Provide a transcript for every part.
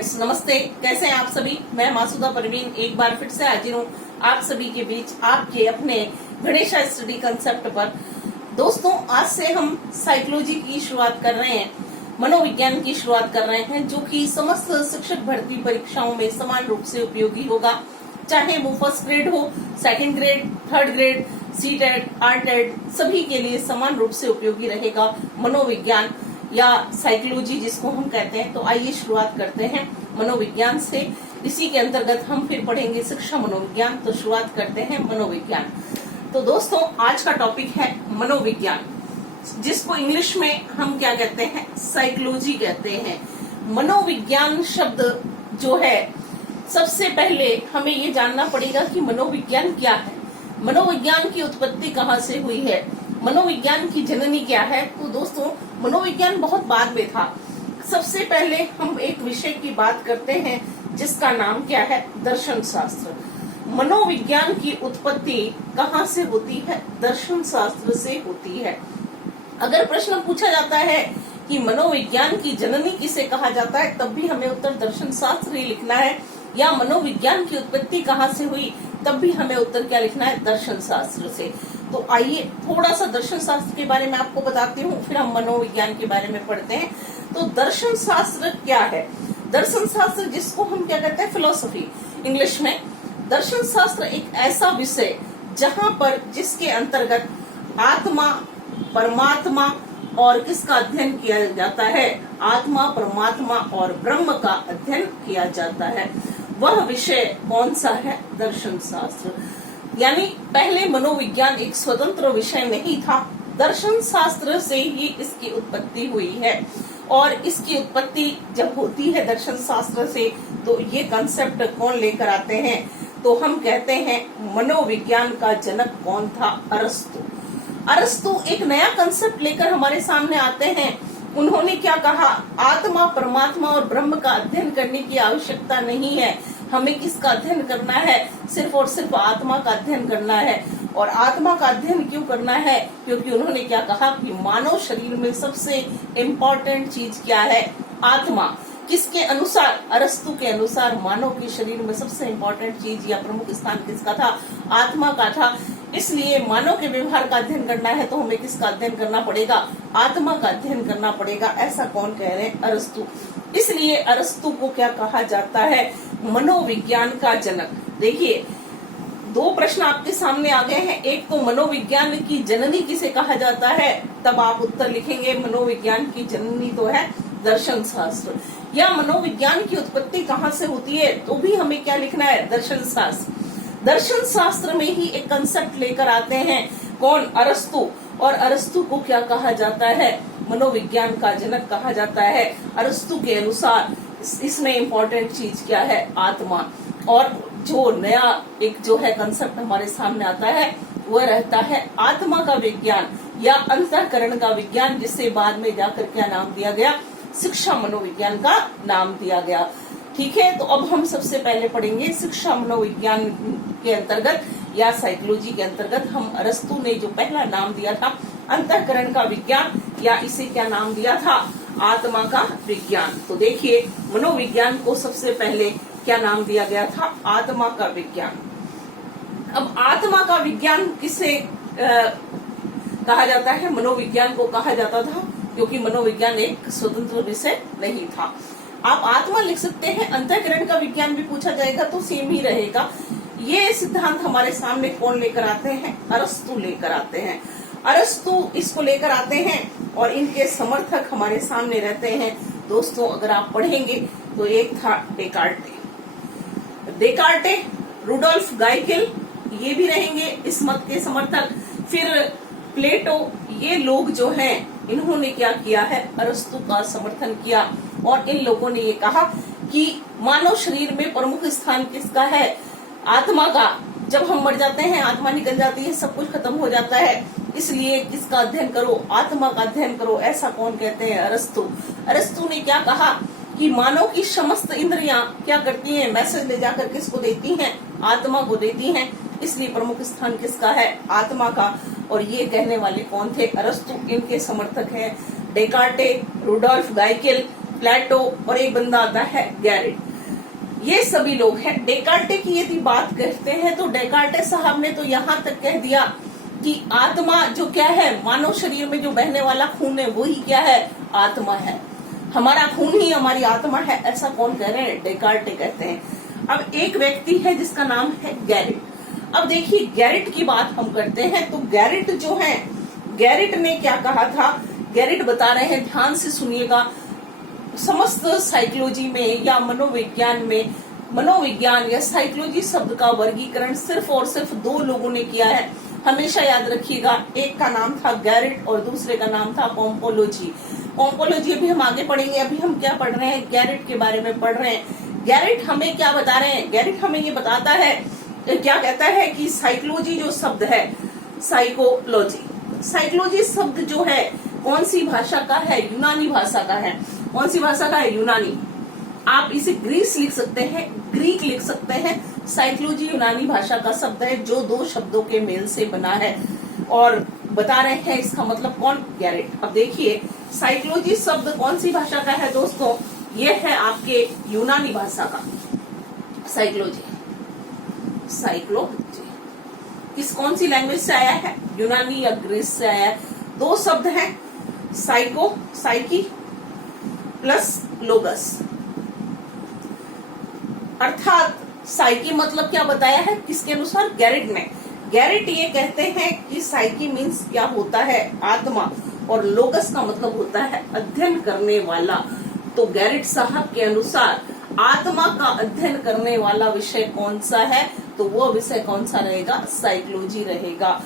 Friends, नमस्ते। कैसे हैं आप सभी? मैं मासूदा परवीन एक बार फिर से हाजिर हूँ आप सभी के बीच आपके अपने गणेशा स्टडी कंसेप्ट पर। दोस्तों, आज से हम साइकोलॉजी की शुरुआत कर रहे हैं, मनोविज्ञान की शुरुआत कर रहे हैं, जो कि समस्त शिक्षक भर्ती परीक्षाओं में समान रूप से उपयोगी होगा, चाहे वो फर्स्ट ग्रेड हो, second grade, third grade, CTET, RTET, सभी के लिए समान रूप से उपयोगी रहेगा मनोविज्ञान या साइकोलॉजी जिसको हम कहते हैं। तो आइए शुरुआत करते हैं मनोविज्ञान से। इसी के अंतर्गत हम फिर पढ़ेंगे शिक्षा मनोविज्ञान। तो शुरुआत करते हैं मनोविज्ञान। तो दोस्तों, आज का टॉपिक है मनोविज्ञान, जिसको इंग्लिश में हम क्या कहते हैं? साइकोलॉजी कहते हैं। मनोविज्ञान शब्द जो है, सबसे पहले हमें ये जानना पड़ेगा कि मनोविज्ञान क्या है, मनोविज्ञान की उत्पत्ति कहाँ से हुई है, मनोविज्ञान की जननी क्या है। तो दोस्तों, मनोविज्ञान बहुत बाद में था। सबसे पहले हम एक विषय की बात करते हैं जिसका नाम क्या है? दर्शन शास्त्र। मनोविज्ञान की उत्पत्ति कहाँ से होती है? दर्शन शास्त्र से होती है। अगर प्रश्न पूछा जाता है कि मनोविज्ञान की जननी किसे कहा जाता है, तब भी हमें उत्तर दर्शन शास्त्र ही लिखना है। या मनोविज्ञान की उत्पत्ति कहाँ से हुई, तब भी हमें उत्तर क्या लिखना है? दर्शन शास्त्र से। तो आइए थोड़ा सा दर्शन शास्त्र के बारे में आपको बताती हूँ, फिर हम मनोविज्ञान के बारे में पढ़ते हैं। तो दर्शन शास्त्र क्या है? दर्शन शास्त्र जिसको हम क्या कहते हैं? फिलोसफी इंग्लिश में। दर्शन शास्त्र एक ऐसा विषय जहाँ पर जिसके अंतर्गत आत्मा, परमात्मा और किसका अध्ययन किया जाता है? आत्मा, परमात्मा और ब्रह्म का अध्ययन किया जाता है। वह विषय कौन सा है? दर्शन शास्त्र। यानी पहले मनोविज्ञान एक स्वतंत्र विषय नहीं था, दर्शन शास्त्र से ही इसकी उत्पत्ति हुई है। और इसकी उत्पत्ति जब होती है दर्शन शास्त्र से, तो ये कंसेप्ट कौन लेकर आते हैं? तो हम कहते हैं मनोविज्ञान का जनक कौन था? अरस्तु। अरस्तु एक नया कंसेप्ट लेकर हमारे सामने आते हैं। उन्होंने क्या कहा? आत्मा, परमात्मा और ब्रह्म का अध्ययन करने की आवश्यकता नहीं है। हमें किसका अध्ययन करना है? सिर्फ और सिर्फ आत्मा का अध्ययन करना है। और आत्मा का अध्ययन क्यों करना है? क्योंकि उन्होंने क्या कहा कि मानव शरीर में सबसे इम्पोर्टेंट चीज क्या है? आत्मा। किसके अनुसार? अरस्तु के अनुसार मानव के शरीर में सबसे इम्पोर्टेंट चीज या प्रमुख स्थान किसका था? आत्मा का था। इसलिए मानव के व्यवहार का अध्ययन करना है तो हमें किसका अध्ययन करना पड़ेगा? आत्मा का अध्ययन करना पड़ेगा। ऐसा कौन कह रहे हैं? अरस्तु। इसलिए अरस्तु को क्या कहा जाता है? मनोविज्ञान का जनक। देखिए, दो प्रश्न आपके सामने आ गए हैं। एक तो मनोविज्ञान की जननी किसे कहा जाता है, तब आप उत्तर लिखेंगे मनोविज्ञान की जननी तो है दर्शन शास्त्र। या मनोविज्ञान की उत्पत्ति कहाँ से होती है, तो भी हमें क्या लिखना है? दर्शन शास्त्र। दर्शन शास्त्र में ही एक कंसेप्ट लेकर आते हैं। कौन? अरस्तु। और अरस्तु को क्या कहा जाता है? मनोविज्ञान का जनक कहा जाता है। अरस्तु के अनुसार इसमें इम्पोर्टेंट चीज क्या है? आत्मा। और जो नया एक जो है कंसेप्ट हमारे सामने आता है, वह रहता है आत्मा का विज्ञान या अंतःकरण का विज्ञान, जिससे बाद में जाकर क्या नाम दिया गया? शिक्षा मनोविज्ञान का नाम दिया गया। ठीक है, तो अब हम सबसे पहले पढ़ेंगे शिक्षा मनोविज्ञान के अंतर्गत या साइकोलॉजी के अंतर्गत हम अरस्तु ने जो पहला नाम दिया था अंतःकरण का विज्ञान, या इसे क्या नाम दिया था? आत्मा का विज्ञान। तो देखिए, मनोविज्ञान को सबसे पहले क्या नाम दिया गया था? आत्मा का विज्ञान। अब आत्मा का विज्ञान किसे कहा जाता है? मनोविज्ञान को कहा जाता था, क्योंकि मनोविज्ञान एक स्वतंत्र विषय नहीं था। आप आत्मा लिख सकते हैं, अंतःकरण का विज्ञान भी पूछा जाएगा तो सेम ही रहेगा। ये सिद्धांत हमारे सामने कौन लेकर आते हैं? अरस्तु लेकर आते हैं। अरस्तु इसको लेकर आते हैं और इनके समर्थक हमारे सामने रहते हैं। दोस्तों, अगर आप पढ़ेंगे तो एक था डेकार्टे, रुडोल्फ गाइकिल, ये भी रहेंगे इस मत के समर्थक। फिर प्लेटो, ये लोग जो हैं, इन्होंने क्या किया है? अरस्तु का समर्थन किया। और इन लोगों ने ये कहा कि मानव शरीर में प्रमुख स्थान किसका है? आत्मा का। जब हम मर जाते हैं, आत्मा निकल जाती है, सब कुछ खत्म हो जाता है, इसलिए किसका अध्ययन करो? आत्मा का अध्ययन करो। ऐसा कौन कहते हैं? अरस्तु। अरस्तु ने क्या कहा कि मानव की समस्त इंद्रियां क्या करती हैं? मैसेज ले जाकर किसको देती हैं? आत्मा को देती हैं। इसलिए प्रमुख स्थान किसका है? आत्मा का। और ये कहने वाले कौन थे? अरस्तु। इनके समर्थक हैं डेकार्टे, रुडोल्फ गाइकिल, प्लेटो और एक बंदा आता है गैरेट। ये सभी लोग हैं। डेकार्टे की यदि बात करते हैं तो डेकार्टे साहब ने तो यहाँ तक कह दिया कि आत्मा जो क्या है, मानव शरीर में जो बहने वाला खून है वही क्या है, आत्मा है। हमारा खून ही हमारी आत्मा है, ऐसा कौन कह रहे हैं, डेकार्टे कहते हैं। अब एक व्यक्ति है जिसका नाम है गैरेट। अब देखिए गैरेट की बात हम करते हैं तो गैरेट जो है, गैरेट ने क्या कहा था, गैरेट बता रहे हैं, ध्यान से सुनिएगा। समस्त साइकोलॉजी में या मनोविज्ञान में, मनोविज्ञान या साइकोलॉजी शब्द का वर्गीकरण सिर्फ और सिर्फ दो लोगों ने किया है, हमेशा याद रखिएगा। एक का नाम था गैरेट और दूसरे का नाम था पोम्पोलॉजी। पोम्पोलॉजी अभी हम आगे पढ़ेंगे, अभी हम क्या पढ़ रहे हैं, गैरेट के बारे में पढ़ रहे हैं। गैरेट हमें क्या बता रहे हैं, गैरेट हमें ये बताता है, क्या कहता है कि साइकोलॉजी जो शब्द है, साइकोलॉजी शब्द जो है कौन सी भाषा का है, यूनानी भाषा का है। कौन सी भाषा का है, यूनानी। आप इसे ग्रीस लिख सकते हैं, ग्रीक लिख सकते हैं। साइकोलॉजी यूनानी भाषा का शब्द है जो दो शब्दों के मेल से बना है और बता रहे हैं इसका मतलब कौन, गैरेट। अब देखिए साइकोलॉजी शब्द कौन सी भाषा का है दोस्तों, ये है आपके यूनानी भाषा का। साइकोलॉजी किस कौन सी लैंग्वेज से आया है, यूनानी या ग्रीस से आया है। दो शब्द हैं, साइकी प्लस लोगस, अर्थात साइकी मतलब क्या बताया है, किसके अनुसार, गैरेट ने। गैरेट ये कहते हैं कि साइकी मीन्स क्या होता है, आत्मा, और लोगस का मतलब होता है अध्ययन करने वाला। तो गैरेट साहब के अनुसार आत्मा का अध्ययन करने वाला विषय कौन सा है, तो वो विषय कौन सा रहेगा, साइकोलॉजी रहेगा।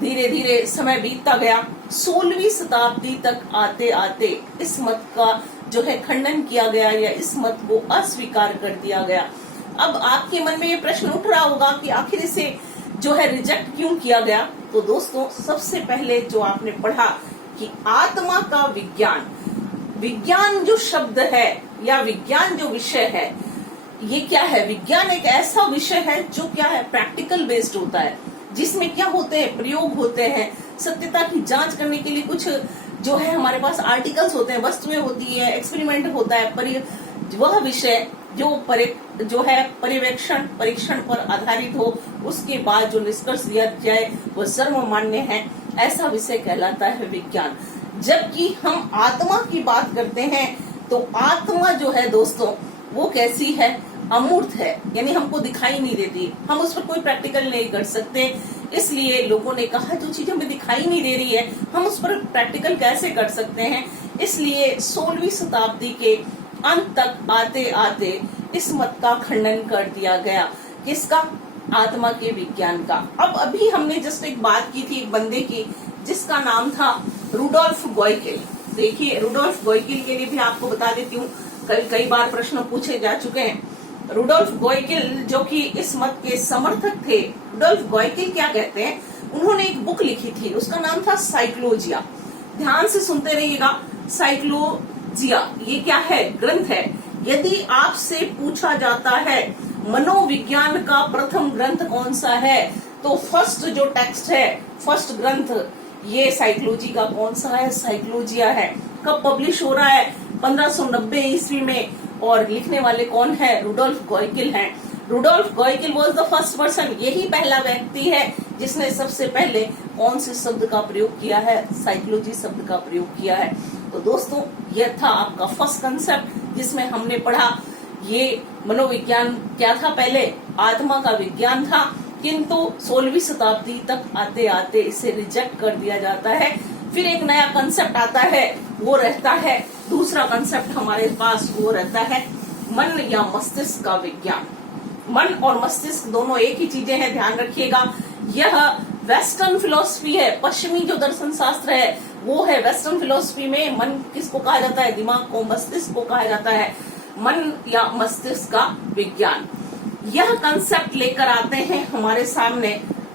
धीरे धीरे समय बीतता गया, 16वीं शताब्दी तक आते आते इस मत का जो है खंडन किया गया या इस मत को अस्वीकार कर दिया गया। अब आपके मन में ये प्रश्न उठ रहा होगा कि आखिर इसे जो है रिजेक्ट क्यों किया गया। तो दोस्तों सबसे पहले जो आपने पढ़ा कि आत्मा का विज्ञान, विज्ञान जो शब्द है या विज्ञान जो विषय है, ये क्या है, विज्ञान एक ऐसा विषय है जो क्या है, प्रैक्टिकल बेस्ड होता है, जिसमें क्या होते हैं, प्रयोग होते हैं। सत्यता की जांच करने के लिए कुछ जो है हमारे पास आर्टिकल्स होते हैं, वस्तुएं होती है, एक्सपेरिमेंट होता है। वह विषय जो है परीक्षण पर आधारित हो, उसके बाद जो निष्कर्ष दिया जाए वह सर्वमान्य है, ऐसा विषय कहलाता है विज्ञान। जबकि हम आत्मा की बात करते हैं तो आत्मा जो है दोस्तों वो कैसी है, अमूर्त है, यानी हमको दिखाई नहीं देती, हम उस पर कोई प्रैक्टिकल नहीं कर सकते। इसलिए लोगों ने कहा जो चीज हमें दिखाई नहीं दे रही है हम उस पर प्रैक्टिकल कैसे कर सकते हैं। इसलिए 16वीं शताब्दी के अंत तक आते आते इस मत का खंडन कर दिया गया, किसका, आत्मा के विज्ञान का। अब अभी हमने जस्ट एक बात की थी एक बंदे की जिसका नाम था रुडोल्फ गॉयकिल। देखिए रुडोल्फ गॉयकिल के लिए भी आपको बता देती हूँ, कई बार प्रश्न पूछे जा चुके हैं। रुडोल्फ गॉयकिल जो कि इस मत के समर्थक थे, रुडोल्फ गॉयकिल क्या कहते हैं, उन्होंने एक बुक लिखी थी, उसका नाम था साइकोलॉजिया। ध्यान से सुनते रहिएगा, साइकोलॉजिया ये क्या है, ग्रंथ है। यदि आपसे पूछा जाता है मनोविज्ञान का प्रथम ग्रंथ कौन सा है, तो फर्स्ट जो टेक्स्ट है, फर्स्ट ग्रंथ ये साइकोलॉजी का कौन सा है, साइकोलॉजिया है। कब पब्लिश हो रहा है, 1590 ईस्वी में, और लिखने वाले कौन है, रुडोल्फ गॉयकिल हैं। Rudolf Goeckel was the first person, यही पहला व्यक्ति है जिसने सबसे पहले कौन से शब्द का प्रयोग किया है, साइकोलॉजी शब्द का प्रयोग किया है। तो दोस्तों यह था आपका फर्स्ट कंसेप्ट जिसमें हमने पढ़ा ये मनोविज्ञान क्या था, पहले आत्मा का विज्ञान था, किंतु 16वीं शताब्दी तक आते आते इसे रिजेक्ट कर दिया जाता है। फिर एक नया कंसेप्ट आता है, वो रहता है, दूसरा कंसेप्ट हमारे पास वो रहता है मन या मस्तिष्क का विज्ञान। मन और मस्तिष्क दोनों एक ही चीजें हैं, ध्यान रखिएगा। यह वेस्टर्न फिलोसफी है, पश्चिमी जो दर्शन शास्त्र है वो है। वेस्टर्न फिलोसफी में मन किसको कहा जाता है, दिमाग को, मस्तिष्क को कहा जाता है मन या मस्तिष्क का विज्ञान। यह कंसेप्ट लेकर आते हैं हमारे सामने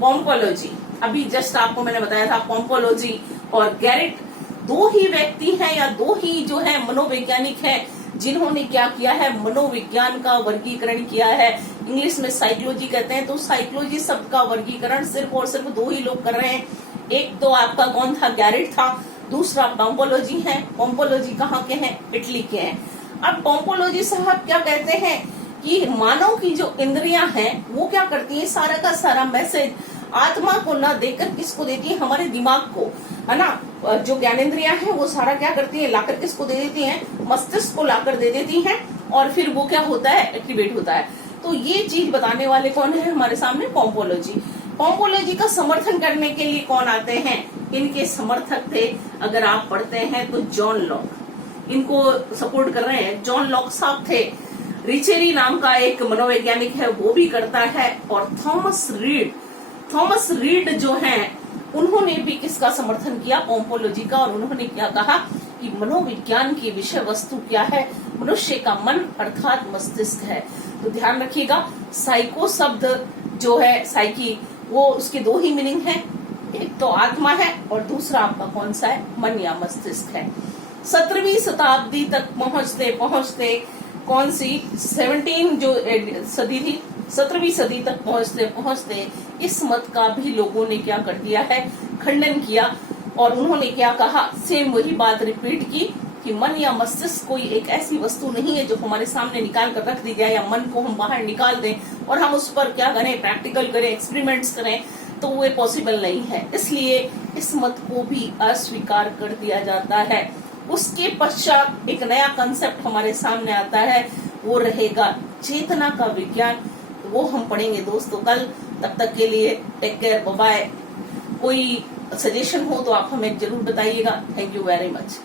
पोम्पोलॉजी। अभी जस्ट आपको मैंने बताया था पोम्पोलॉजी और गैरेट दो ही व्यक्ति हैं या दो ही जो है मनोवैज्ञानिक हैं जिन्होंने क्या किया है, मनोविज्ञान का वर्गीकरण किया है। इंग्लिश में साइकोलॉजी कहते हैं, तो साइकोलॉजी शब्द का वर्गीकरण सिर्फ और सिर्फ दो ही लोग कर रहे हैं। एक तो आपका कौन था, गैरेट था, दूसरा पोम्पोलॉजी है। पोम्पोलॉजी कहाँ के हैं? इटली के हैं। अब पोम्पोलॉजी साहब क्या कहते हैं कि मानव की जो इंद्रियां हैं वो क्या करती है, सारा का सारा मैसेज आत्मा को न देकर किसको देती है? हमारे दिमाग को, है ना। जो ज्ञानेंद्रियां हैं वो सारा क्या करती है? लाकर किसको दे देती हैं? मस्तिष्क को लाकर दे देती हैं, और फिर वो क्या होता है? एक्टिवेट होता है। तो ये चीज बताने वाले कौन है हमारे सामने? पोम्पोलॉजी। पोम्पोलॉजी का समर्थन करने के लिए कौन आते हैं? इनके समर्थक थे, अगर आप पढ़ते हैं तो जॉन लॉक इनको सपोर्ट कर रहे हैं। जॉन लॉक साहब थे। रिचेरी नाम का एक मनोवैज्ञानिक है, वो भी करता है। और थॉमस रीड जो हैं, उन्होंने भी किसका समर्थन किया? पोम्पोलॉजी का। और उन्होंने क्या कहा कि मनोविज्ञान की विषय वस्तु क्या है? मनुष्य का मन अर्थात मस्तिष्क है। तो ध्यान रखिएगा, साइको शब्द जो है, साइकी, वो उसके दो ही मीनिंग है, एक तो आत्मा है और दूसरा आपका कौन सा है? मन या मस्तिष्क है। 17वीं शताब्दी तक पहुंचते पहुंचते, कौन सी 17 जो सदी थी, 17वीं सदी तक पहुंचते पहुंचते इस मत का भी लोगों ने क्या कर दिया है? खंडन किया। और उन्होंने क्या कहा? सेम वही बात रिपीट की कि मन या मस्तिष्क कोई एक ऐसी वस्तु नहीं है जो हमारे सामने निकाल कर रख दी जाए, या मन को हम बाहर निकाल दें और हम उस पर क्या करें? प्रैक्टिकल करें, एक्सपेरिमेंट्स करें, तो वो पॉसिबल नहीं है। इसलिए इस मत को भी अस्वीकार कर दिया जाता है। उसके पश्चात एक नया कंसेप्ट हमारे सामने आता है, वो रहेगा चेतना का विज्ञान। वो हम पढ़ेंगे दोस्तों कल। तब तक के लिए टेक केयर, बाय बाय। कोई सजेशन हो तो आप हमें जरूर बताइएगा। Thank you very much.